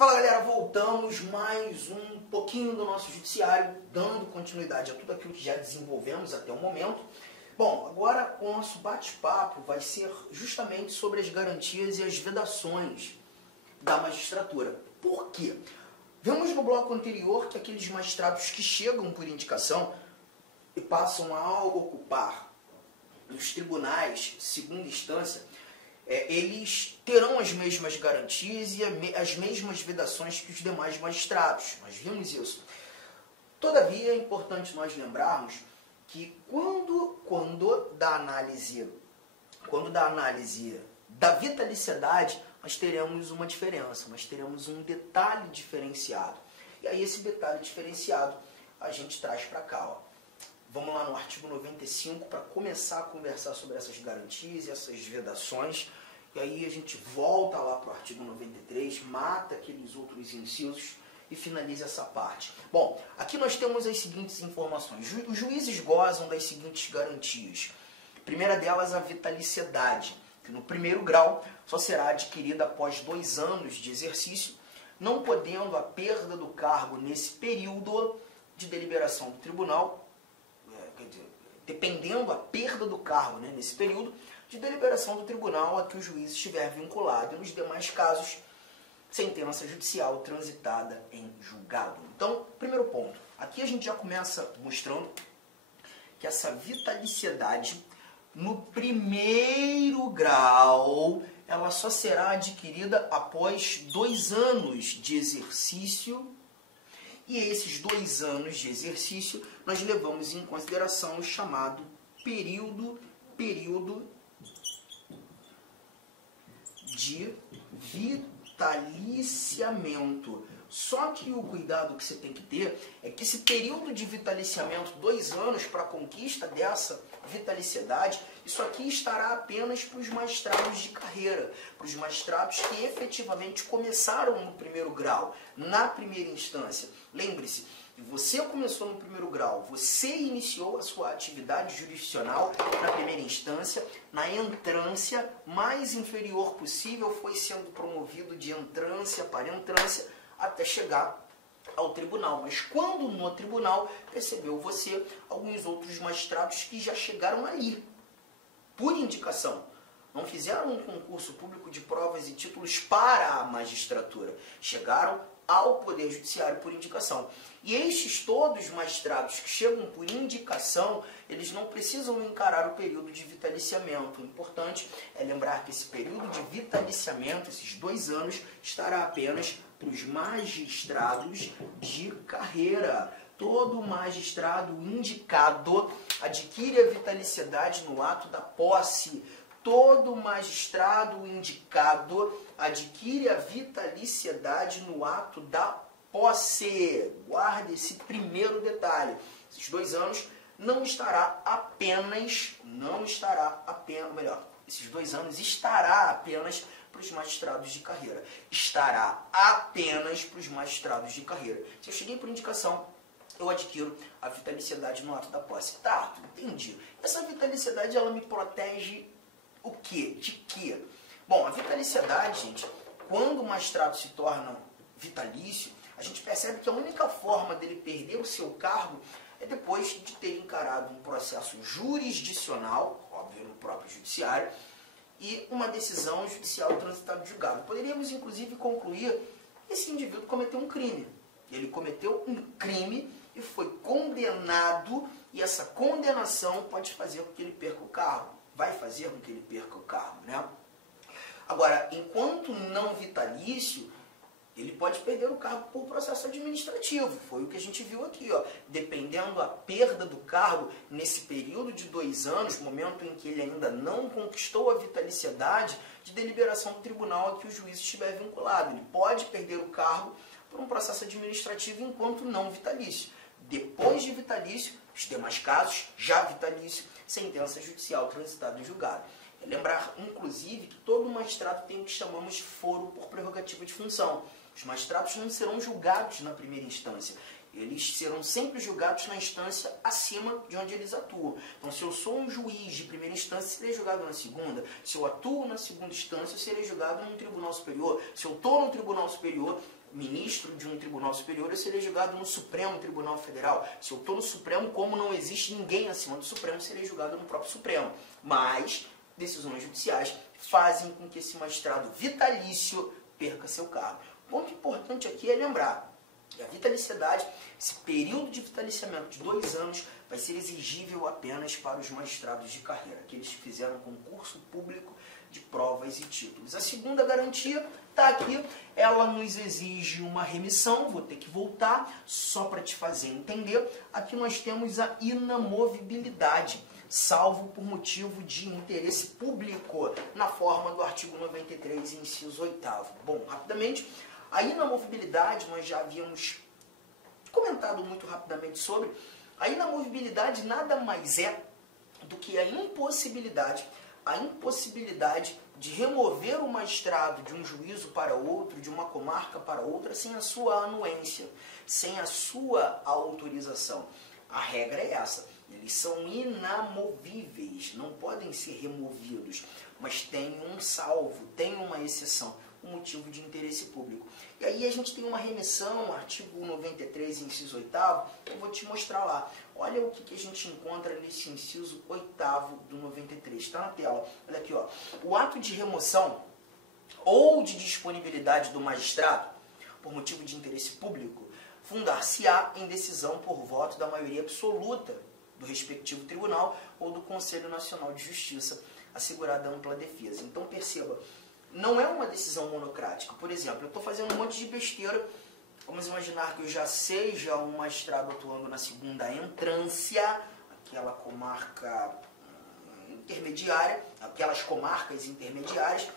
Fala galera, voltamos mais um pouquinho do nosso judiciário, dando continuidade a tudo aquilo que já desenvolvemos até o momento. Bom, agora o nosso bate-papo vai ser justamente sobre as garantias e as vedações da magistratura. Por quê? Vemos no bloco anterior que aqueles magistrados que chegam por indicação e passam a ocupar os tribunais de segunda instância, eles terão as mesmas garantias e as mesmas vedações que os demais magistrados. Nós vimos isso. Todavia, é importante nós lembrarmos que quando da análise da vitaliciedade, nós teremos uma diferença, nós teremos um detalhe diferenciado. E aí esse detalhe diferenciado a gente traz para cá, ó. Vamos lá no artigo 95 para começar a conversar sobre essas garantias e essas vedações. E aí a gente volta lá para o artigo 93, mata aqueles outros incisos e finaliza essa parte. Bom, aqui nós temos as seguintes informações. Os juízes gozam das seguintes garantias. A primeira delas, a vitaliciedade, que no primeiro grau só será adquirida após 2 anos de exercício, não podendo a perda do cargo nesse período de deliberação do tribunal, dependendo a perda do cargo, né, nesse período de deliberação do tribunal a que o juiz estiver vinculado, e nos demais casos, sentença judicial transitada em julgado. Então, primeiro ponto. Aqui a gente já começa mostrando que essa vitaliciedade, no primeiro grau, ela só será adquirida após 2 anos de exercício. E esses 2 anos de exercício, nós levamos em consideração o chamado período de vitaliciamento. Só que o cuidado que você tem que ter é que esse período de vitaliciamento, 2 anos para a conquista dessa vitaliciedade, isso aqui estará apenas para os magistrados de carreira, para os magistrados que efetivamente começaram no primeiro grau, na primeira instância. Lembre-se, você começou no primeiro grau, você iniciou a sua atividade jurisdicional na primeira instância, na entrância mais inferior possível, foi sendo promovido de entrância para entrância até chegar ao tribunal. Mas quando no tribunal, percebeu você alguns outros magistrados que já chegaram ali, por indicação. Não fizeram um concurso público de provas e títulos para a magistratura. Chegaram ao Poder Judiciário por indicação. E estes todos magistrados que chegam por indicação, eles não precisam encarar o período de vitaliciamento. O importante é lembrar que esse período de vitaliciamento, esses 2 anos, estará apenas para os magistrados de carreira. Todo magistrado indicado adquire a vitaliciedade no ato da posse. Todo magistrado indicado adquire a vitaliciedade no ato da posse. Guarde esse primeiro detalhe. Esses 2 anos esses 2 anos estará apenas para os magistrados de carreira. Estará apenas para os magistrados de carreira. Se eu cheguei por indicação, eu adquiro a vitaliciedade no ato da posse. Tá, entendi. Essa vitaliciedade, ela me protege o quê? De quê? Bom, a vitaliciedade, gente, quando o magistrado se torna vitalício, a gente percebe que a única forma dele perder o seu cargo é depois de ter encarado um processo jurisdicional, óbvio, no próprio judiciário, e uma decisão judicial transitada em julgado. Poderíamos, inclusive, concluir que esse indivíduo cometeu um crime. Ele cometeu um crime e foi condenado, e essa condenação pode fazer com que ele perca o cargo. Vai fazer com que ele perca o cargo, né? Agora, enquanto não vitalício, ele pode perder o cargo por processo administrativo. Foi o que a gente viu aqui, ó. Dependendo a perda do cargo nesse período de 2 anos, momento em que ele ainda não conquistou a vitaliciedade de deliberação do tribunal a que o juiz estiver vinculado. Ele pode perder o cargo por um processo administrativo enquanto não vitalício. Depois de vitalício, os demais casos, já vitalício, sentença judicial transitada em julgado. É lembrar, inclusive, que todo magistrado tem o que chamamos de foro por prerrogativa de função. Os magistrados não serão julgados na primeira instância. Eles serão sempre julgados na instância acima de onde eles atuam. Então, se eu sou um juiz de primeira instância, serei julgado na segunda. Se eu atuo na segunda instância, eu serei julgado num tribunal superior. Se eu estou no tribunal superior, ministro de um tribunal superior, eu serei julgado no Supremo Tribunal Federal. Se eu estou no Supremo, como não existe ninguém acima do Supremo, eu serei julgado no próprio Supremo. Mas decisões judiciais fazem com que esse magistrado vitalício perca seu cargo. O ponto importante aqui é lembrar que a vitaliciedade, esse período de vitaliciamento de 2 anos, vai ser exigível apenas para os magistrados de carreira, aqueles que fizeram concurso público de provas e títulos. A segunda garantia está aqui, ela nos exige uma remissão, vou ter que voltar, só para te fazer entender. Aqui nós temos a inamovibilidade, salvo por motivo de interesse público, na forma do artigo 93, inciso 8º. Bom, rapidamente, a inamovibilidade nós já havíamos comentado muito rapidamente sobre. A inamovibilidade nada mais é do que a impossibilidade de remover o magistrado de um juízo para outro, de uma comarca para outra, sem a sua anuência, sem a sua autorização. A regra é essa. Eles são inamovíveis, não podem ser removidos, mas tem um salvo, tem uma exceção, um motivo de interesse público. E aí a gente tem uma remissão, artigo 93, inciso 8º, eu vou te mostrar lá. Olha o que a gente encontra nesse inciso 8º do 93, está na tela. Olha aqui, ó. O ato de remoção ou de disponibilidade do magistrado, por motivo de interesse público, fundar-se-á em decisão por voto da maioria absoluta do respectivo tribunal ou do Conselho Nacional de Justiça, assegurada a ampla defesa. Então, perceba, não é uma decisão monocrática. Por exemplo, eu estou fazendo um monte de besteira. Vamos imaginar que eu já seja um magistrado atuando na segunda entrância, aquela comarca intermediária, aquelas comarcas intermediárias,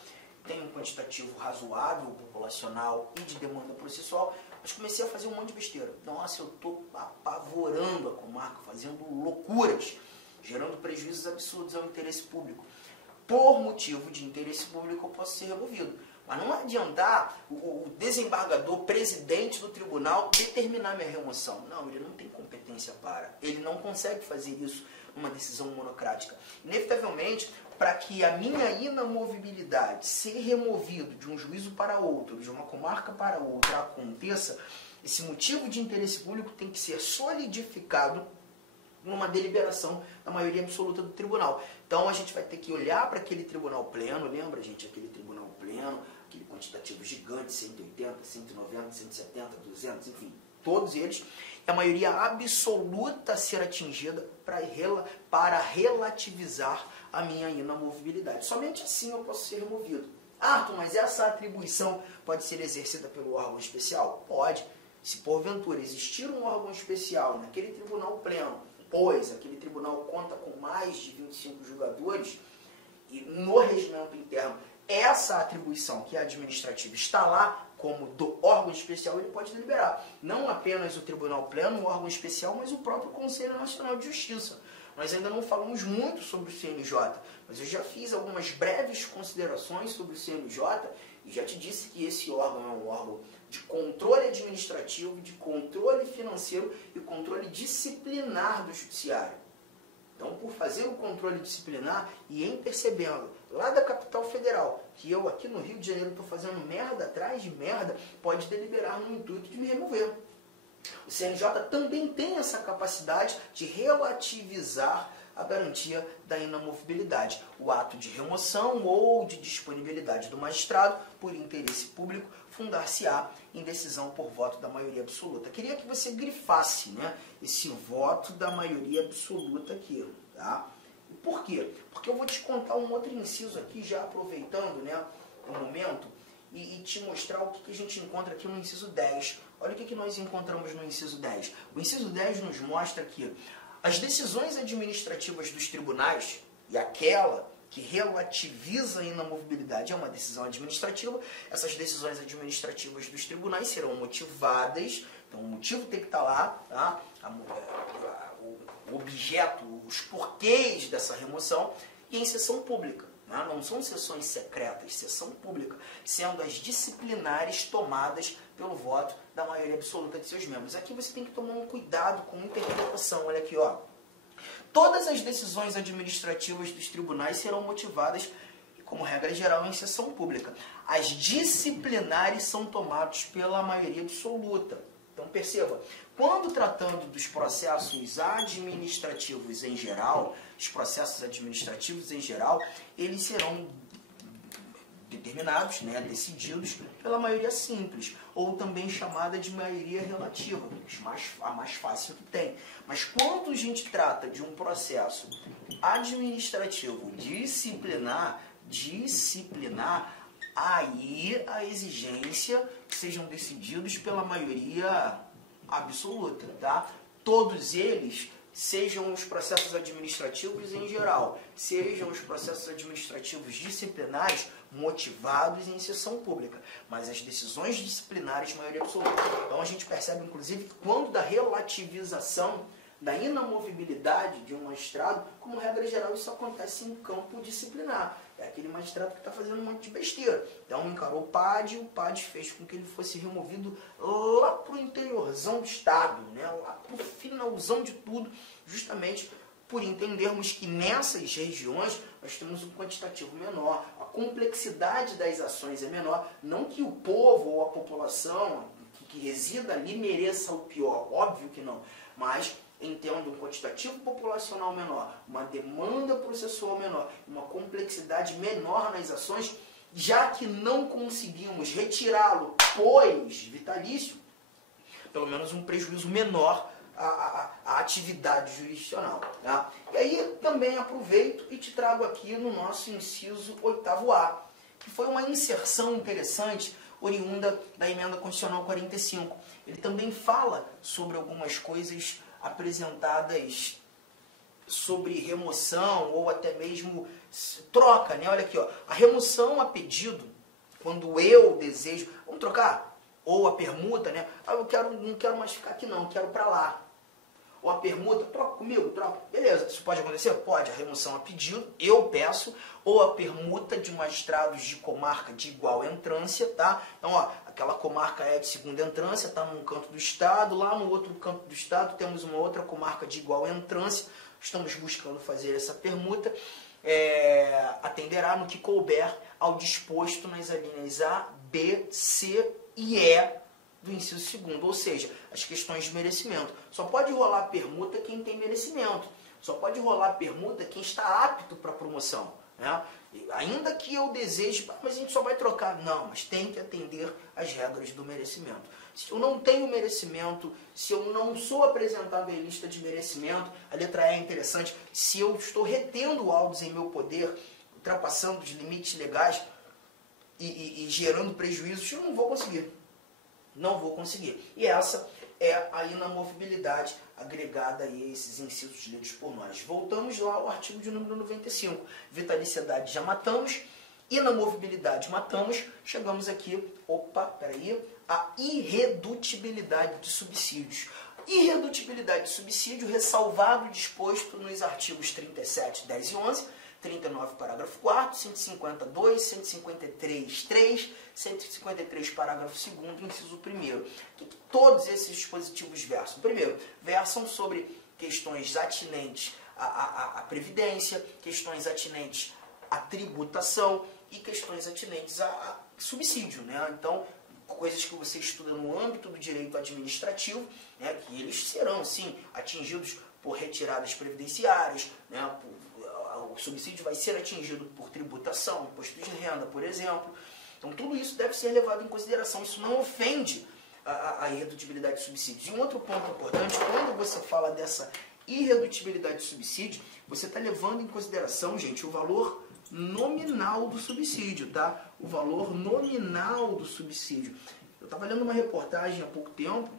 tem um quantitativo razoável, populacional e de demanda processual, mas comecei a fazer um monte de besteira. Nossa, eu estou apavorando a comarca, fazendo loucuras, gerando prejuízos absurdos ao interesse público. Por motivo de interesse público, eu posso ser removido. Mas não vai adiantar o desembargador, presidente do tribunal, determinar minha remoção. Não, ele não tem competência para. Ele não consegue fazer isso numa decisão monocrática. Inevitavelmente, para que a minha inamovibilidade, ser removido de um juízo para outro, de uma comarca para outra, aconteça, esse motivo de interesse público tem que ser solidificado numa deliberação da maioria absoluta do tribunal. Então a gente vai ter que olhar para aquele tribunal pleno, lembra, gente, aquele tribunal pleno, aquele quantitativo gigante, 180, 190, 170, 200, enfim, todos eles, e a maioria absoluta a ser atingida para relativizar a minha inamovibilidade. Somente assim eu posso ser removido. Arthur, mas essa atribuição pode ser exercida pelo órgão especial? Pode. Se porventura existir um órgão especial naquele tribunal pleno, pois aquele tribunal conta com mais de 25 julgadores, e no regimento interno essa atribuição, que é administrativa, está lá como do órgão especial, ele pode deliberar. Não apenas o tribunal pleno, o órgão especial, mas o próprio Conselho Nacional de Justiça. Nós ainda não falamos muito sobre o CNJ, mas eu já fiz algumas breves considerações sobre o CNJ e já te disse que esse órgão é um órgão de controle administrativo, de controle financeiro e controle disciplinar do judiciário. Então, por fazer o controle disciplinar e em percebendo lá da capital federal que eu aqui no Rio de Janeiro estou fazendo merda atrás de merda, pode deliberar no intuito de me remover. O CNJ também tem essa capacidade de relativizar a garantia da inamovibilidade. O ato de remoção ou de disponibilidade do magistrado por interesse público fundar-se-á em decisão por voto da maioria absoluta. Queria que você grifasse, né, esse voto da maioria absoluta aqui. Tá? E por quê? Porque eu vou te contar um outro inciso aqui, já aproveitando, né, o momento, e te mostrar o que a gente encontra aqui no inciso 10. Olha o que nós encontramos no inciso 10. O inciso 10 nos mostra que as decisões administrativas dos tribunais, e aquela que relativiza a inamovibilidade é uma decisão administrativa, essas decisões administrativas dos tribunais serão motivadas, então o motivo tem que estar lá, tá? O objeto, os porquês dessa remoção, e em sessão pública. Não são sessões secretas, sessão pública, sendo as disciplinares tomadas pelo voto da maioria absoluta de seus membros. Aqui você tem que tomar um cuidado com a interpretação. Olha aqui, ó. Todas as decisões administrativas dos tribunais serão motivadas como regra geral, em sessão pública. As disciplinares são tomadas pela maioria absoluta. Então, perceba, quando tratando dos processos administrativos em geral, os processos administrativos em geral, eles serão determinados, né, decididos pela maioria simples, ou também chamada de maioria relativa, a mais fácil que tem. Mas quando a gente trata de um processo administrativo disciplinar, aí a exigência que sejam decididos pela maioria absoluta, tá? Todos eles, sejam os processos administrativos em geral, sejam os processos administrativos disciplinares, motivados em sessão pública, mas as decisões disciplinares, maioria absoluta. Então a gente percebe, inclusive, que quando da relativização da inamovibilidade de um magistrado, como regra geral, isso acontece em campo disciplinar. É aquele magistrado que está fazendo um monte de besteira. Então encarou o PAD fez com que ele fosse removido lá para o interiorzão do Estado, né? Lá para o finalzão de tudo, justamente por entendermos que nessas regiões nós temos um quantitativo menor, a complexidade das ações é menor, não que o povo ou a população que resida ali mereça o pior, óbvio que não, mas entendo um quantitativo populacional menor, uma demanda processual menor, uma complexidade menor nas ações, já que não conseguimos retirá-lo, pois vitalício, pelo menos um prejuízo menor à atividade jurisdicional. Tá? E aí também aproveito e te trago aqui no nosso inciso 8º-A, que foi uma inserção interessante oriunda da Emenda Constitucional 45. Ele também fala sobre algumas coisas apresentadas sobre remoção ou até mesmo troca, né? Olha aqui, ó, a remoção a pedido, quando eu desejo, vamos trocar? Ou a permuta, né? Ah, não quero mais ficar aqui não, quero para lá. Ou a permuta, troca comigo, troca. Beleza, isso pode acontecer? Pode, a remoção a pedido, eu peço, ou a permuta de magistrados de comarca de igual entrância, tá? Então, ó, aquela comarca é de segunda entrância, está num canto do Estado, lá no outro canto do Estado temos uma outra comarca de igual entrância, estamos buscando fazer essa permuta, atenderá no que couber ao disposto nas alíneas A, B, C e E do inciso 2º, ou seja, as questões de merecimento. Só pode rolar permuta quem tem merecimento, só pode rolar permuta quem está apto para promoção, né? Ainda que eu deseje, mas a gente só vai trocar. Não, mas tem que atender às regras do merecimento. Se eu não tenho merecimento, se eu não sou apresentado em lista de merecimento, a letra E é interessante, se eu estou retendo autos em meu poder, ultrapassando os limites legais e gerando prejuízos, eu não vou conseguir. Não vou conseguir. E essa é a inamovibilidade agregada a esses incisos lidos por nós. Voltamos lá ao artigo de número 95. Vitaliciedade já matamos, inamovibilidade matamos, chegamos aqui, a irredutibilidade de subsídios. Irredutibilidade de subsídio, ressalvado disposto nos artigos 37, 10 e 11, 39, parágrafo 4º, 152, 153, 3, 153, parágrafo 2º, inciso 1º. O que todos esses dispositivos versam? Primeiro, versam sobre questões atinentes à previdência, questões atinentes à tributação e questões atinentes a subsídio, né? Então, coisas que você estuda no âmbito do direito administrativo, né, que eles serão, sim, atingidos por retiradas previdenciárias, né, o subsídio vai ser atingido por tributação, imposto de renda, por exemplo. Então, tudo isso deve ser levado em consideração. Isso não ofende a irredutibilidade de subsídios. E um outro ponto importante, quando você fala dessa irredutibilidade de subsídio, você está levando em consideração, gente, o valor nominal do subsídio, tá? O valor nominal do subsídio. Eu estava lendo uma reportagem há pouco tempo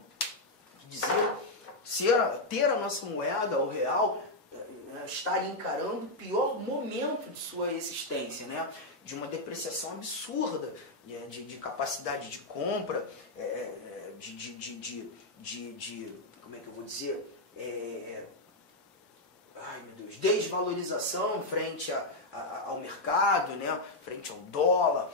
que dizia ter a nossa moeda, o real, estar encarando o pior momento de sua existência, né? De uma depreciação absurda de capacidade de compra, como é que eu vou dizer? Desvalorização frente ao mercado, né? Frente ao dólar.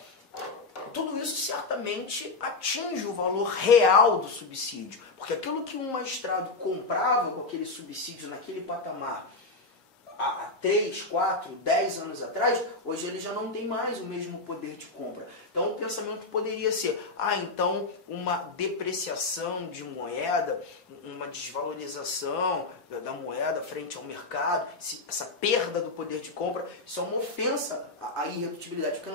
Tudo isso certamente atinge o valor real do subsídio, porque aquilo que um magistrado comprava com aquele subsídio naquele patamar, há 3, 4, 10 anos atrás, hoje ele já não tem mais o mesmo poder de compra. Então o pensamento poderia ser, então uma depreciação de moeda, uma desvalorização da moeda frente ao mercado, essa perda do poder de compra, isso é uma ofensa à irredutibilidade, porque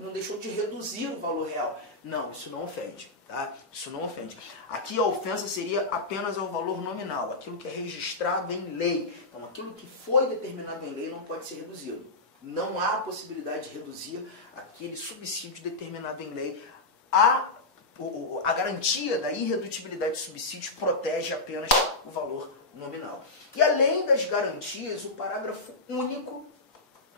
não deixou de reduzir o valor real. Não, isso não ofende. Tá? Isso não ofende. Aqui a ofensa seria apenas ao valor nominal, aquilo que é registrado em lei. Então aquilo que foi determinado em lei não pode ser reduzido. Não há possibilidade de reduzir aquele subsídio determinado em lei. A garantia da irredutibilidade de subsídios protege apenas o valor nominal. E além das garantias, o parágrafo único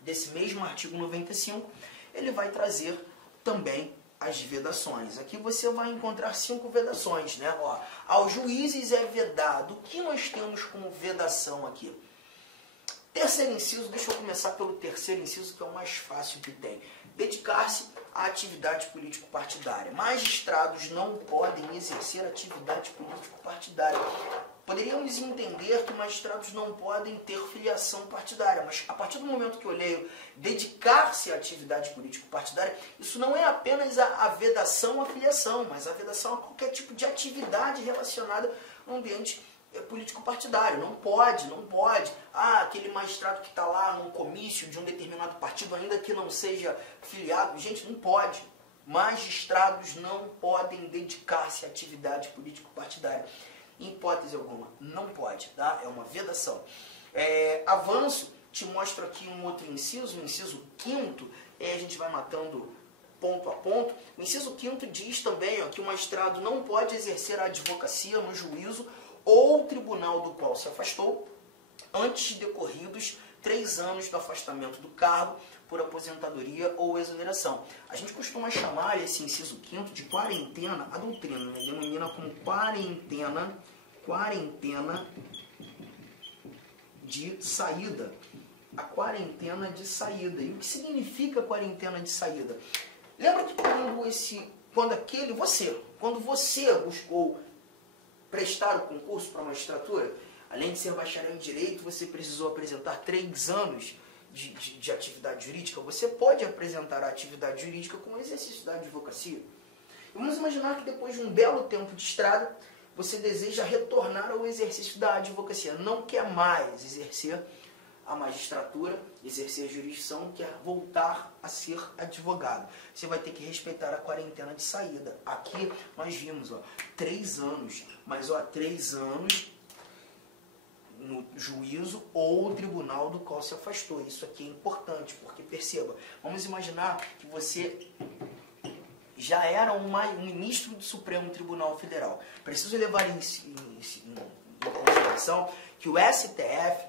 desse mesmo artigo 95, ele vai trazer também as vedações. Aqui você vai encontrar 5 vedações, né? Ó, aos juízes é vedado. O que nós temos como vedação aqui? Terceiro inciso, deixa eu começar pelo terceiro inciso, que é o mais fácil que tem. Dedicar-se à atividade político-partidária. Magistrados não podem exercer atividade político-partidária. Poderíamos entender que magistrados não podem ter filiação partidária, mas a partir do momento que eu leio dedicar-se à atividade político-partidária, isso não é apenas a vedação à filiação, mas a vedação a qualquer tipo de atividade relacionada ao ambiente político-partidário. Não pode. Aquele magistrado que está lá num comício de um determinado partido, ainda que não seja filiado, gente, não pode. Magistrados não podem dedicar-se à atividade político-partidária. Em hipótese alguma, não pode, tá? É uma vedação. Avanço, te mostro aqui um outro inciso, o inciso 5º, a gente vai matando ponto a ponto. O inciso 5º diz também que o magistrado não pode exercer a advocacia no juízo ou tribunal do qual se afastou, antes de decorridos 3 anos do afastamento do cargo por aposentadoria ou exoneração. A gente costuma chamar esse inciso 5º de quarentena, a doutrina, né? Denomina como quarentena de saída. A quarentena de saída. E o que significa quarentena de saída? Lembra que quando você buscou prestar o concurso para a magistratura, além de ser bacharel em Direito, você precisou apresentar 3 anos de atividade jurídica. Você pode apresentar a atividade jurídica com o exercício da advocacia. E vamos imaginar que depois de um belo tempo de estrada, você deseja retornar ao exercício da advocacia. Não quer mais exercer a magistratura, exercer a jurisdição, quer voltar a ser advogado. Você vai ter que respeitar a quarentena de saída. Aqui nós vimos 3 anos, mas 3 anos no juízo ou tribunal do qual se afastou. Isso aqui é importante, porque perceba, vamos imaginar que você já era um ministro do Supremo Tribunal Federal. Preciso levar em consideração que o STF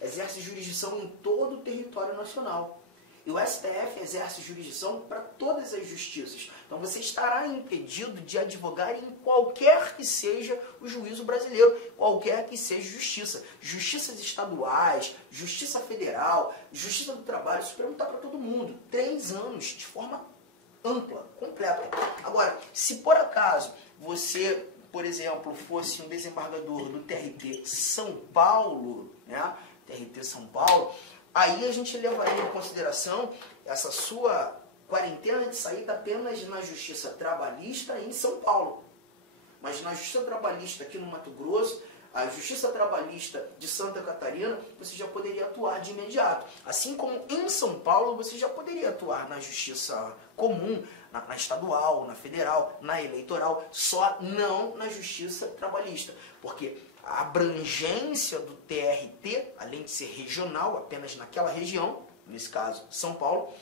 exerce jurisdição em todo o território nacional. E o STF exerce jurisdição para todas as justiças. Então você estará impedido de advogar em qualquer que seja o juízo brasileiro, qualquer que seja justiça. Justiças estaduais, justiça federal, justiça do trabalho, o Supremo está para todo mundo. 3 anos, de forma ampla, completa. Agora, se por acaso você, por exemplo, fosse um desembargador do TRT São Paulo, né? TRT São Paulo, aí a gente levaria em consideração essa sua quarentena de saída apenas na Justiça Trabalhista em São Paulo. Mas na Justiça Trabalhista aqui no Mato Grosso, a Justiça Trabalhista de Santa Catarina, você já poderia atuar de imediato. Assim como em São Paulo, você já poderia atuar na Justiça Comum, na estadual, na federal, na eleitoral, só não na Justiça Trabalhista. Porque a abrangência do TRT, além de ser regional, apenas naquela região, nesse caso São Paulo,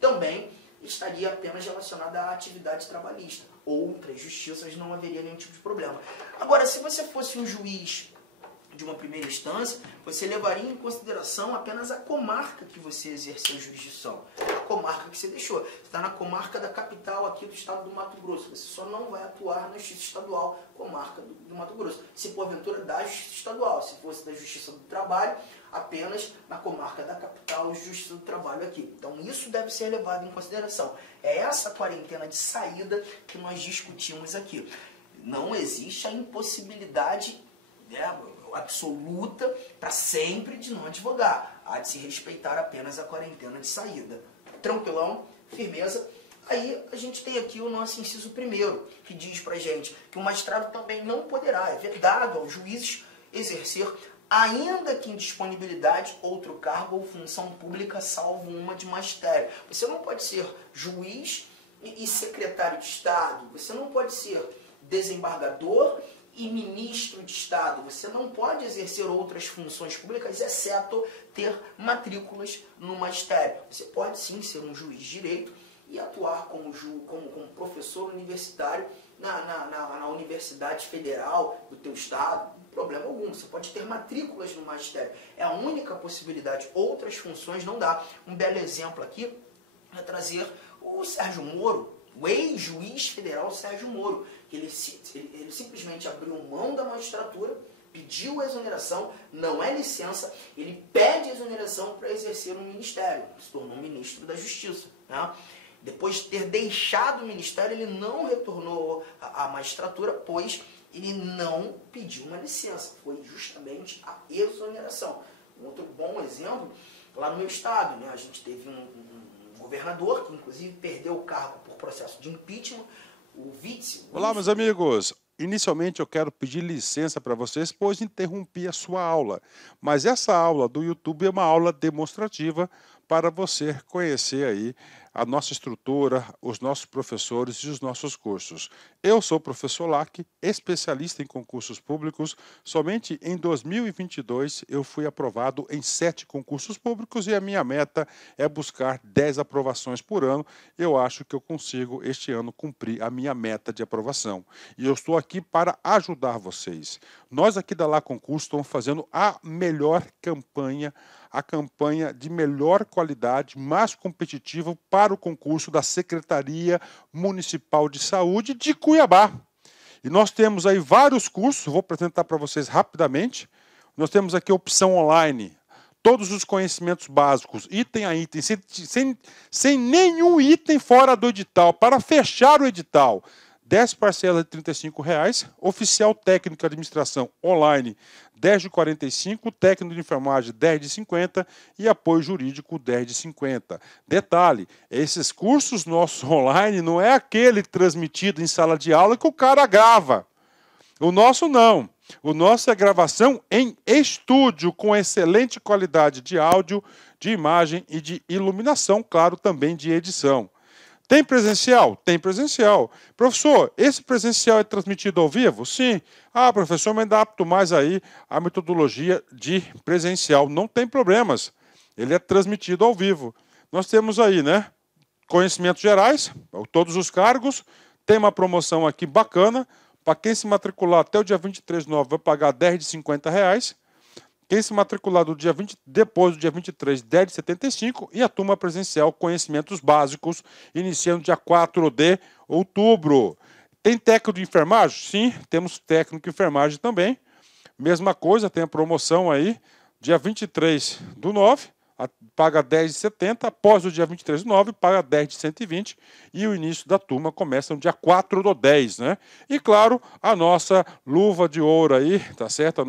também estaria apenas relacionada à atividade trabalhista. Outras justiças não haveria nenhum tipo de problema. Agora, se você fosse um juiz de uma primeira instância, você levaria em consideração apenas a comarca que você exerceu jurisdição. A comarca que você deixou. Você está na comarca da capital aqui do estado do Mato Grosso. Você só não vai atuar na Justiça Estadual, comarca do Mato Grosso. Se porventura da Justiça Estadual, se fosse da Justiça do Trabalho, apenas na comarca da capital, Justiça do Trabalho aqui. Então isso deve ser levado em consideração. É essa quarentena de saída que nós discutimos aqui. Não existe a impossibilidade, né? absoluta para sempre de não advogar. Há de se respeitar apenas a quarentena de saída. Tranquilão? Firmeza? Aí a gente tem aqui o nosso inciso 1º, que diz pra gente que o magistrado também não poderá, é vedado aos juízes exercer, ainda que em disponibilidade, outro cargo ou função pública, salvo uma de magistério. Você não pode ser juiz e secretário de Estado, você não pode ser desembargador e ministro de Estado, você não pode exercer outras funções públicas, exceto ter matrículas no magistério. Você pode sim ser um juiz de direito e atuar como professor universitário na Universidade Federal do teu estado, não problema algum. Você pode ter matrículas no magistério. É a única possibilidade. Outras funções não dá. Um belo exemplo aqui é trazer o Sérgio Moro, o ex-juiz federal Sérgio Moro. Ele simplesmente abriu mão da magistratura, pediu exoneração, não é licença, ele pede exoneração para exercer um ministério. Se tornou ministro da Justiça, né? Depois de ter deixado o ministério, ele não retornou à magistratura, pois ele não pediu uma licença. Foi justamente a exoneração. Um outro bom exemplo, lá no meu estado, né, a gente teve um governador que, inclusive, perdeu o cargo por processo de impeachment, o Witzel. Olá, meus amigos. Inicialmente eu quero pedir licença para vocês, pois interrompi a sua aula. Mas essa aula do YouTube é uma aula demonstrativa para você conhecer aí a nossa estrutura, os nossos professores e os nossos cursos. Eu sou o professor Lac, especialista em concursos públicos. Somente em 2022 eu fui aprovado em 7 concursos públicos e a minha meta é buscar 10 aprovações por ano. Eu acho que eu consigo este ano cumprir a minha meta de aprovação. E eu estou aqui para ajudar vocês. Nós aqui da Lá Concurso estamos fazendo a melhor campanha, a campanha de melhor qualidade, mais competitiva para o concurso da Secretaria Municipal de Saúde de Cuiabá. E nós temos aí vários cursos, vou apresentar para vocês rapidamente. Nós temos aqui a opção online, todos os conhecimentos básicos, item a item, sem nenhum item fora do edital, para fechar o edital. 10 parcelas de R$ 35,00, oficial técnico de administração online 10 de 45, técnico de enfermagem 10 de 50 e apoio jurídico 10 de 50. Detalhe, esses cursos nossos online não é aquele transmitido em sala de aula que o cara grava. O nosso não. O nosso é gravação em estúdio com excelente qualidade de áudio, de imagem e de iluminação, claro, também de edição. Tem presencial? Tem presencial. Professor, esse presencial é transmitido ao vivo? Sim. Ah, professor, mas adapto mais aí a metodologia de presencial. Não tem problemas. Ele é transmitido ao vivo. Nós temos aí, né, conhecimentos gerais, todos os cargos. Tem uma promoção aqui bacana. Para quem se matricular até o dia 23/9 vai pagar 10 de R$50. Quem se matricular depois do dia 23, 10 de 75, e a turma presencial Conhecimentos Básicos, iniciando dia 4 de outubro. Tem técnico de enfermagem? Sim, temos técnico de enfermagem também. Mesma coisa, tem a promoção aí, dia 23/9, paga 10 de 70, após o dia 23/9, paga 10 de 120, e o início da turma começa no dia 4/10, né? E claro, a nossa luva de ouro aí, tá certo? O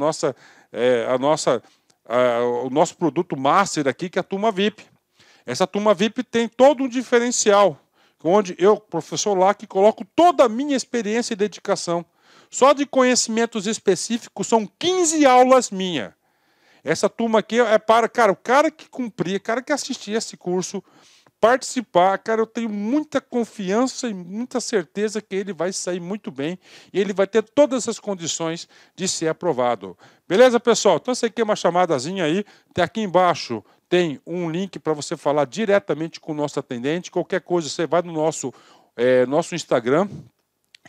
nosso produto master aqui, que é a turma VIP. Essa turma VIP tem todo um diferencial, onde eu, professor Lac, coloco toda a minha experiência e dedicação. Só de conhecimentos específicos são 15 aulas minhas. Essa turma aqui é para, cara, o cara que cumprir, o cara que assistir esse curso, participar, cara, eu tenho muita confiança e muita certeza que ele vai sair muito bem e ele vai ter todas as condições de ser aprovado. Beleza, pessoal? Então, essa aqui é uma chamadazinha aí. Tem aqui embaixo, tem um link para você falar diretamente com o nosso atendente. Qualquer coisa, você vai no nosso Instagram.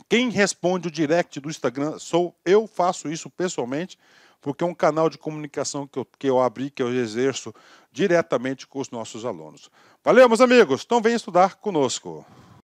Quem responde o direct do Instagram sou eu, faço isso pessoalmente, porque é um canal de comunicação que eu abri, que eu exerço diretamente com os nossos alunos. Valeu, meus amigos. Então, venham estudar conosco.